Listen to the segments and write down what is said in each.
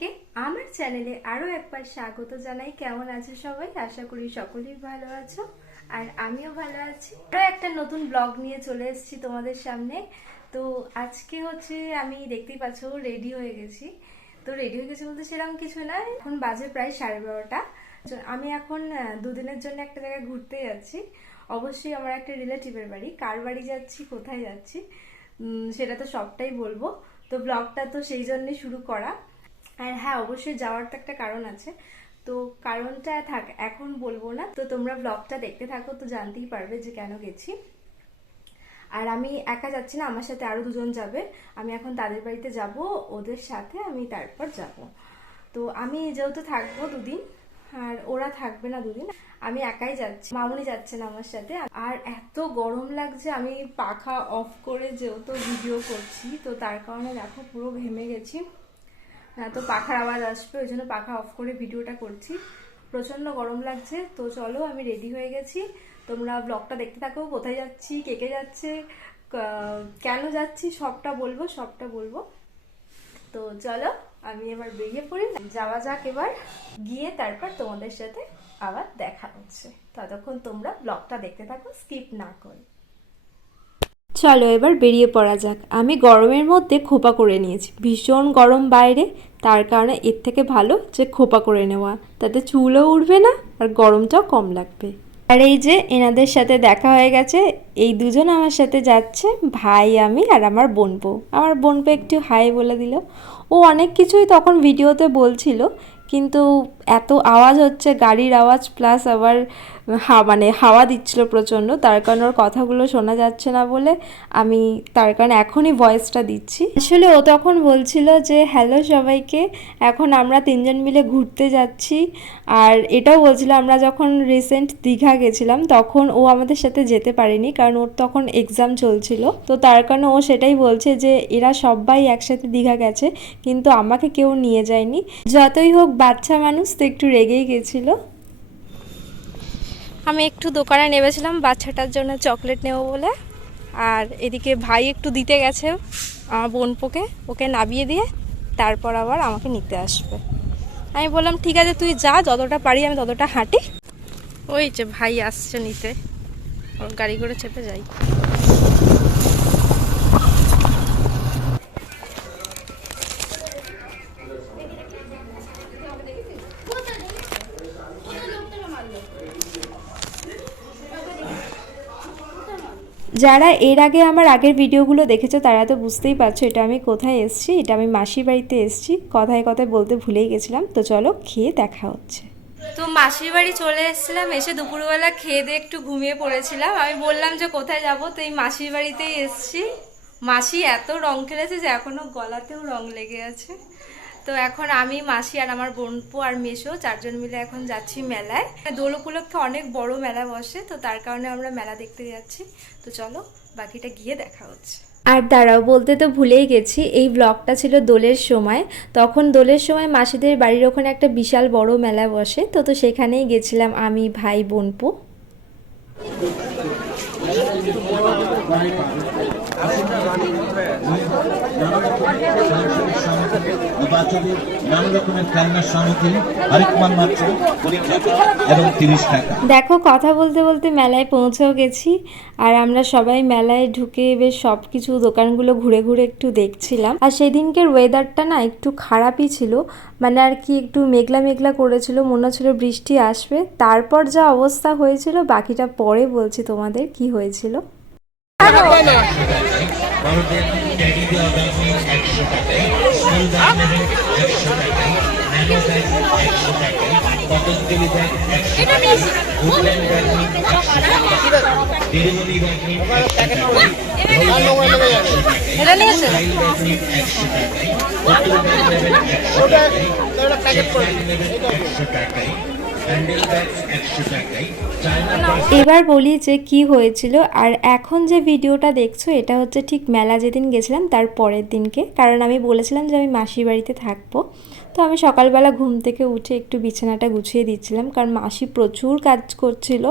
সবাইকে আমার চ্যানেলে আরও একবার স্বাগত জানাই। কেমন আছো সবাই? আশা করি সকলেই ভালো আছো আর আমিও ভালো আছি। আরও একটা নতুন ব্লগ নিয়ে চলে এসেছি তোমাদের সামনে। তো আজকে হচ্ছে আমি দেখতেই পাচ্ছ রেডি হয়ে গেছি। তো রেডি হয়ে গেছি বলতে সেরকম কিছু না, এখন বাজে প্রায় সাড়ে বারোটা। আমি এখন দুদিনের জন্য একটা জায়গায় ঘুরতে যাচ্ছি। অবশ্যই আমার একটা রিলেটিভের বাড়ি। কার বাড়ি যাচ্ছি, কোথায় যাচ্ছি সেটা তো সবটাই বলব। তো ব্লগটা তো সেই জন্যই শুরু করা। আর হ্যাঁ অবশ্যই যাওয়ার তো একটা কারণ আছে। তো কারণটা থাক, এখন বলব না। তো তোমরা ব্লগটা দেখতে থাকো, তো জানতেই পারবে যে কেন গেছি। আর আমি একা যাচ্ছি না, আমার সাথে আরও দুজন যাবে। আমি এখন তাদের বাড়িতে যাব, ওদের সাথে আমি তারপর যাব। তো আমি যেহেতু থাকব দুদিন, আর ওরা থাকবে না দুদিন, আমি একাই যাচ্ছি। মামুনি যাচ্ছে না আমার সাথে। আর এত গরম লাগছে, আমি পাখা অফ করে যেহেতু ভিডিও করছি, তো তার কারণে দেখো পুরো ঘেমে গেছি। হ্যাঁ, তো পাখার আওয়াজ আসবে ওই জন্য পাখা অফ করে ভিডিওটা করছি। প্রচণ্ড গরম লাগছে তো চলো আমি রেডি হয়ে গেছি। তোমরা ব্লগটা দেখতে থাকো কোথায় যাচ্ছি কে কে যাচ্ছে কেন যাচ্ছি সবটা বলব সবটা বলব। তো চলো আমি এবার বেরিয়ে পড়ি। যাওয়া যাক এবার গিয়ে তারপর তোমাদের সাথে আবার দেখা হচ্ছে। ততক্ষণ তোমরা ব্লগটা দেখতে থাকো স্কিপ না করে। চলো এবার বেরিয়ে পড়া যাক। আমি গরমের মধ্যে খোপা করে নিয়েছি। ভীষণ গরম বাইরে, তার কারণে এর থেকে ভালো যে খোপা করে নেওয়া। তাতে চুলও উঠবে না আর গরমটাও কম লাগবে। আর এই যে এনাদের সাথে দেখা হয়ে গেছে, এই দুজন আমার সাথে যাচ্ছে, ভাই, আমি আর আমার বোনপো আমার বোনপো একটু হাই বলে দিল। ও অনেক কিছুই তখন ভিডিওতে বলছিল, কিন্তু এত আওয়াজ হচ্ছে, গাড়ির আওয়াজ প্লাস আবার মানে হাওয়া দিচ্ছিল প্রচণ্ড, তার কারণে ওর কথাগুলো শোনা যাচ্ছে না বলে আমি তার কারণে এখনই ভয়েসটা দিচ্ছি। আসলে ও তখন বলছিল যে হ্যালো সবাইকে, এখন আমরা তিনজন মিলে ঘুরতে যাচ্ছি। আর এটাও বলছিল, আমরা যখন রিসেন্ট দীঘা গেছিলাম, তখন ও আমাদের সাথে যেতে পারেনি, কারণ ওর তখন এক্সাম চলছিল। তো তার কারণে ও সেটাই বলছে যে, এরা সবাই একসাথে দীঘা গেছে, কিন্তু আমাকে কেউ নিয়ে যায়নি। যতই হোক, বাচ্চা মানুষ তো একটু রেগেই গেছিল। আমি একটু দোকানে নেমেছিলাম, বাচ্চাটার জন্য চকলেট নেব বলে। আর এদিকে ভাই একটু দিতে গেছে, আমার বোন পোকে ওকে নাবিয়ে দিয়ে তারপর আবার আমাকে নিতে আসবে। আমি বললাম, ঠিক আছে, তুই যা, যতটা পারি আমি ততটা হাঁটি। ওই যে ভাই আসছে নিতে, ওর গাড়ি করে চেপে যাই। যারা এর আগে আমার আগের ভিডিওগুলো দেখেছ, তারা তো বুঝতেই পারছ এটা আমি কোথায় এসেছি, এটা আমি মাসির বাড়িতে এসেছি, কথায় কথায় বলতে ভুলেই গেছিলাম। তো চলো খেয়ে দেখা হচ্ছে। তো মাসির বাড়ি চলে এসেছিলাম, এসে দুপুরবেলা খেয়ে দিয়ে একটু ঘুমিয়ে পড়েছিলাম। আমি বললাম যে কোথায় যাব, তো এই মাসির বাড়িতেই এসেছি। মাসি এত রং খেলেছে যে এখনও গলাতেও রং লেগে আছে। তো এখন আমি, মাসি আর আমার বোনপো আর মেশো চারজন মিলে এখন যাচ্ছি মেলায়। দোল উপলক্ষে অনেক বড় মেলা বসে, তো তার কারণে আমরা মেলা দেখতে যাচ্ছি। তো চলো, বাকিটা গিয়ে দেখা হচ্ছে। আর দাঁড়াও, বলতে তো ভুলেই গেছি, এই ব্লগটা ছিল দোলের সময়। তখন দোলের সময় মাসিদের বাড়ির ওখানে একটা বিশাল বড় মেলা বসে, তো তো সেখানেই গেছিলাম আমি, ভাই, বোনপো। বাচ্চাদের নানা রকমের খেলনার সামগ্রী আরেক মান মাত্র কুড়ি টাকা এবং তিরিশ টাকা। দেখো কথা বলতে বলতে মেলায় পৌঁছেও গেছি আর আমরা সবাই মেলায় ঢুকে বেশ সব কিছু দোকানগুলো ঘুরে ঘুরে একটু দেখছিলাম। আর সেদিনকের ওয়েদারটা না একটু খারাপই ছিল। মানে আর কি একটু মেঘলা মেঘলা করেছিল মনে হচ্ছিল বৃষ্টি আসবে। তারপর যা অবস্থা হয়েছিল বাকিটা পরে বলছি তোমাদের কি হয়েছিল। বড়দের ট্যাডি দেওয়া একশো টাকায়। স্কুল ব্যাগ নেবেন একশো টাকায় এবার বলি যে কি হয়েছিল, আর এখন যে ভিডিওটা দেখছ, এটা হচ্ছে ঠিক মেলা যেদিন গেছিলাম, তার পরের দিনকে। কারণ আমি বলেছিলাম যে আমি মাসির বাড়িতে থাকব। তো আমি সকালবেলা ঘুম থেকে উঠে একটু বিছানাটা গুছিয়ে দিচ্ছিলাম, কারণ মাসি প্রচুর কাজ করছিল।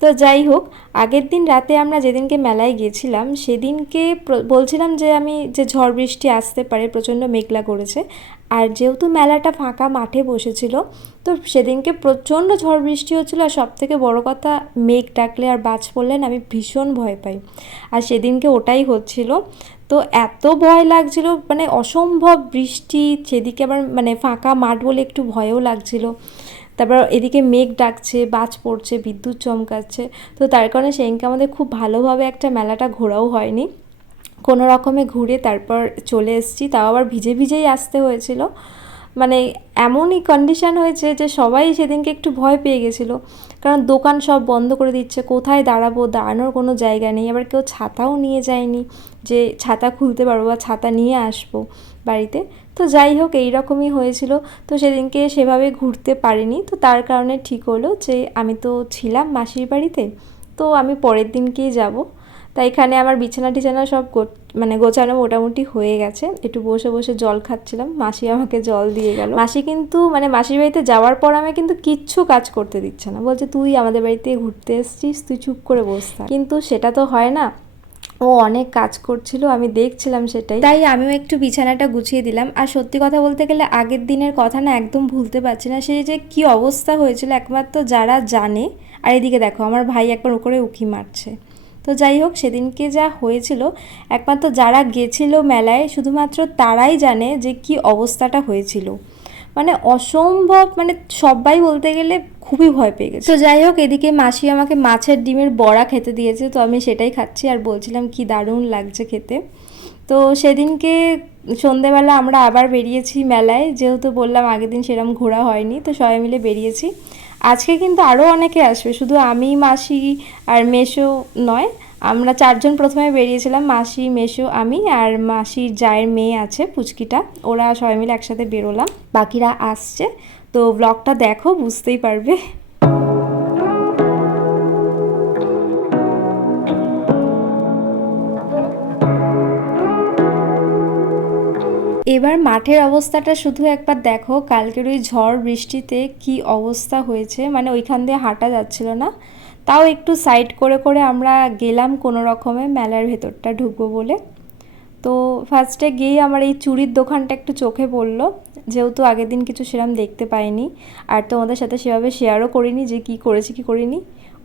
তো যাই হোক, আগের দিন রাতে আমরা যেদিনকে মেলায় গেছিলাম সেদিনকে বলছিলাম যে আমি, যে ঝড় বৃষ্টি আসতে পারে, প্রচণ্ড মেঘলা করেছে। আর যেহেতু মেলাটা ফাঁকা মাঠে বসেছিল, তো সেদিনকে প্রচণ্ড ঝড় বৃষ্টি হচ্ছিল। আর সব থেকে বড়ো কথা, মেঘ ডাকলে আর বাজ পড়লে না, আমি ভীষণ ভয় পাই। আর সেদিনকে ওটাই হচ্ছিল। তো এত ভয় লাগছিল মানে অসম্ভব বৃষ্টি, সেদিকে আবার মানে ফাঁকা মাঠ বলে একটু ভয়ও লাগছিল। তারপর এদিকে মেঘ ডাকছে, বাজ পড়ছে, বিদ্যুৎ চমকাচ্ছে। তো তার কারণে সেদিনকে আমাদের খুব ভালোভাবে একটা মেলাটা ঘোরাও হয়নি। কোনো রকমে ঘুরে তারপর চলে এসেছি। তাও আবার ভিজে ভিজেই আসতে হয়েছিল। মানে এমনই কন্ডিশন হয়েছে যে সবাই সেদিনকে একটু ভয় পেয়ে গেছিল। কারণ দোকান সব বন্ধ করে দিচ্ছে, কোথায় দাঁড়াবো, দাঁড়ানোর কোনো জায়গা নেই। আবার কেউ ছাতাও নিয়ে যায়নি যে ছাতা খুলতে পারব বা ছাতা নিয়ে আসব বাড়িতে। তো যাই হোক এই রকমই হয়েছিল। তো সেদিনকে সেভাবে ঘুরতে পারিনি। তো তার কারণে ঠিক হলো যে, আমি তো ছিলাম মাসির বাড়িতে। তো আমি পরের দিনকেই যাব। তাই এখানে আমার বিছানা টিছানা সব মানে গোছানো মোটামুটি হয়ে গেছে। একটু বসে বসে জল খাচ্ছিলাম। মাসি আমাকে জল দিয়ে গেল। মাসি কিন্তু মানে মাসির বাড়িতে যাওয়ার পর আমি কিন্তু কিচ্ছু কাজ করতে দিচ্ছে না। বলছে, তুই আমাদের বাড়িতে ঘুরতে এসেছিস, তুই চুপ করে বস কিন্তু সেটা তো হয় না। ও অনেক কাজ করছিল, আমি দেখছিলাম সেটাই। তাই আমিও একটু বিছানাটা গুছিয়ে দিলাম। আর সত্যি কথা বলতে গেলে আগের দিনের কথা না একদম ভুলতে পারছি না। সেই যে কি অবস্থা হয়েছিল একমাত্র যারা জানে। আর এদিকে দেখো, আমার ভাই একবার ওপরে উকি মারছে। তো যাই হোক, সেদিনকে যা হয়েছিল, একমাত্র যারা গেছিল মেলায়, শুধুমাত্র তারাই জানে যে কি অবস্থাটা হয়েছিল। মানে অসম্ভব মানে সবাই বলতে গেলে খুবই ভয় পেয়ে গেছে। তো যাই হোক, এদিকে মাসি আমাকে মাছের ডিমের বড়া খেতে দিয়েছে, তো আমি সেটাই খাচ্ছি আর বলছিলাম কি দারুণ লাগছে খেতে। তো সেদিনকে সন্ধেবেলা আমরা আবার বেরিয়েছি মেলায়, যেহেতু বললাম আগের দিন সেরকম ঘোরা হয়নি, তো সবাই মিলে বেরিয়েছি। আজকে কিন্তু আরও অনেকে আসবে, শুধু আমি, মাসি আর মেশো নয় আমরা চারজন প্রথমে বেরিয়েছিলাম, মাসি, মেশো, আমি আর মাসির জায়ের মেয়ে আছে, পুচকিটা। ওরা সবাই মিলে একসাথে বেরোলাম। বাকিরা আসছে। তো ব্লগটা দেখো, বুঝতেই পারবে। এবার মাঠের অবস্থাটা শুধু একবার দেখো। কালকের ওই ঝড় বৃষ্টিতে কি অবস্থা হয়েছে? মানে ওইখান দিয়ে হাঁটা যাচ্ছিল না। তাও একটু সাইড করে করে আমরা গেলাম কোনো রকমে মেলার ভেতরটা ঢুকবো বলে। তো ফার্স্টে গিয়েই আমার এই চুড়ির দোকানটা একটু চোখে পড়ল। যেহেতু আগের দিন কিছু সেরকম দেখতে পাইনি। আর তোমাদের সাথে সেভাবে শেয়ারও করিনি যে কি করেছি কি করিনি।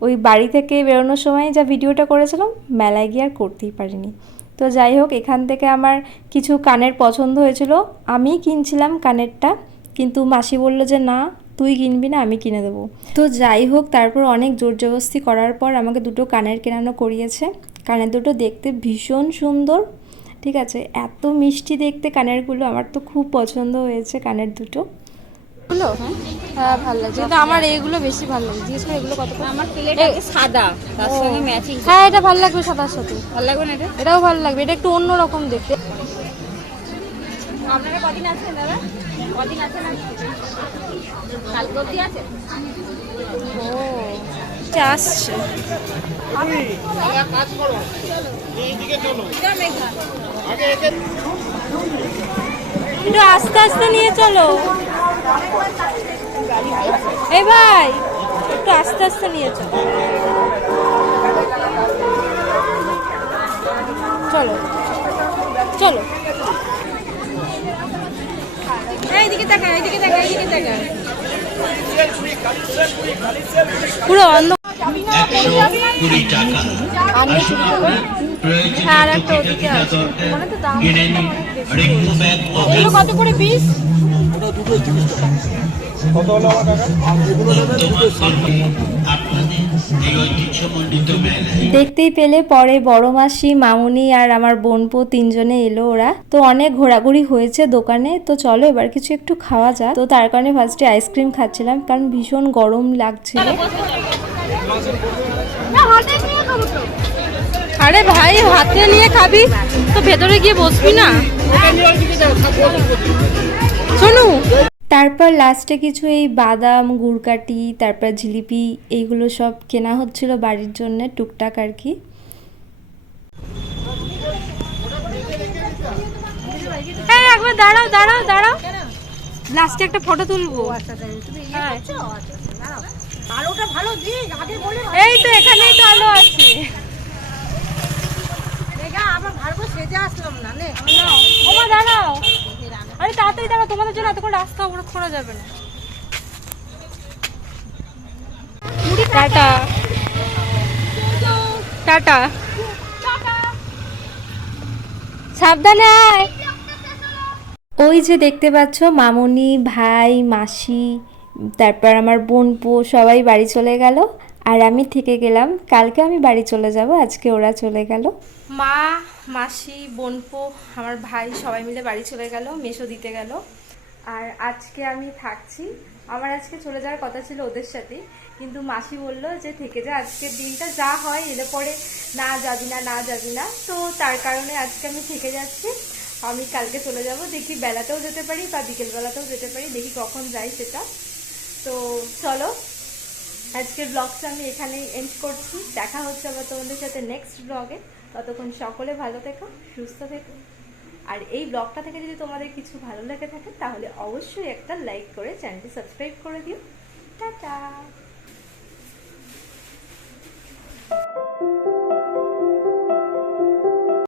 ওই বাড়ি থেকে বেরোনোর সময় যা ভিডিওটা করেছিলাম, মেলায় গিয়ে আর করতেই পারিনি। তো যাই হোক, এখান থেকে আমার কিছু কানের পছন্দ হয়েছিল। আমি কিনছিলাম কানেরটা, কিন্তু মাসি বলল যে না তুই কিনবি না আমি কিনে দেবো। তো যাই হোক তারপর অনেক জোর জবস্তি করার পর আমাকে দুটো কানের কেনানো করিয়েছে। কানের দুটো দেখতে ভীষণ সুন্দর ঠিক আছে? এত মিষ্টি দেখতে কানেরগুলো আমার তো খুব পছন্দ হয়েছে কানের দুটো। এগুলো হ্যাঁ? ভালো লাগছে। কিন্তু আমার এইগুলো বেশি ভালো লাগে। জিজ্ঞেস করে এগুলো কত আমার সাদা তার সঙ্গে ম্যাচিং হ্যাঁ এটা ভালো লাগবে সাদার সাথে। ভালো লাগবে না এটা? এটাও ভালো লাগবে এটা একটু অন্য রকম দেখতে। আপনারা কদিন আছেন দাদা? কদিন আছেন আজকে? একটু আস্তে আস্তে নিয়ে চলো। এই ভাই একটু আস্তে আস্তে নিয়ে চলো। চলো চলো। হ্যাঁ এইদিকে তাকা এইদিকে তাকা এইদিকে তাকা পুরো অন্ধ টাকা। হ্যাঁ, আর একটা ওদিকে আছে। তো দাম কত করে পিস কত হলো আমার মেলায় দেখতেই পেলে পরে বড় মাসি, মামুনি আর আমার বোনপো তিনজনে এলো ওরা। তো অনেক ঘোরাঘুরি হয়েছে দোকানে, তো চলো এবার কিছু একটু খাওয়া যাক। তো তার কারণে ফার্স্টে আইসক্রিম খাচ্ছিলাম, কারণ ভীষণ গরম লাগছিল। আরে ভাই, হাতে নিয়ে খাবি, তো ভেতরে গিয়ে বসবি না? শোনু। তারপর লাস্টে কিছু এই বাদাম গুড়কাটি তারপর জিলিপি এইগুলো সব কেনা হচ্ছিল বাড়ির জন্য টুকটাক আর কি। এই একবার দাঁড়াও দাঁড়াও দাঁড়াও। লাস্টে একটা ফটো তুলবো। হ্যাঁ। আলোটা ভালো দিস আগে বলে এই তো এখানেই তো আলো আছে। ভালো করে সেজে আসলাম না নে। ওমা দাঁড়াও। আরে তাড়াতাড়ি দাঁড়াও তোমাদের জন্য এতক্ষণ রাস্তা ওপরে খোলা যাবে না। টাটা। টাটা। সাবধানে আয়। ওই যে দেখতে পাচ্ছ মামনি ভাই মাসি তারপর আমার বোনপো সবাই বাড়ি চলে গেল। আর আমি থেকে গেলাম, কালকে আমি বাড়ি চলে যাব, আজকে ওরা চলে গেল। মা, মাসি, বোনপো, আমার ভাই সবাই মিলে বাড়ি চলে গেল মেশো দিতে গেল। আর আজকে আমি থাকছি, আমার আজকে চলে যাওয়ার কথা ছিল ওদের সাথে, কিন্তু মাসি বলল যে থেকে যা, আজকের দিনটা যা হয়, এলে পরে না যাবি না না যাবি না। তো তার কারণে আজকে আমি থেকে যাচ্ছি, আমি কালকে চলে যাব, দেখি বেলাতেও যেতে পারি বা বিকেলবেলাতেও যেতে পারি, দেখি কখন যাই সেটা। তো চলো আজকের ব্লগটা আমি এখানেই এন্ড করছি। দেখা হচ্ছে আবার তোমাদের সাথে নেক্সট ব্লগে ততক্ষণ সকলে ভালো থেকো, সুস্থ থেকো। আর এই ব্লগটা থেকে যদি তোমাদের কিছু ভালো লেগে থাকে, তাহলে অবশ্যই একটা লাইক করে চ্যানেলটি সাবস্ক্রাইব করে দিও। টাটা!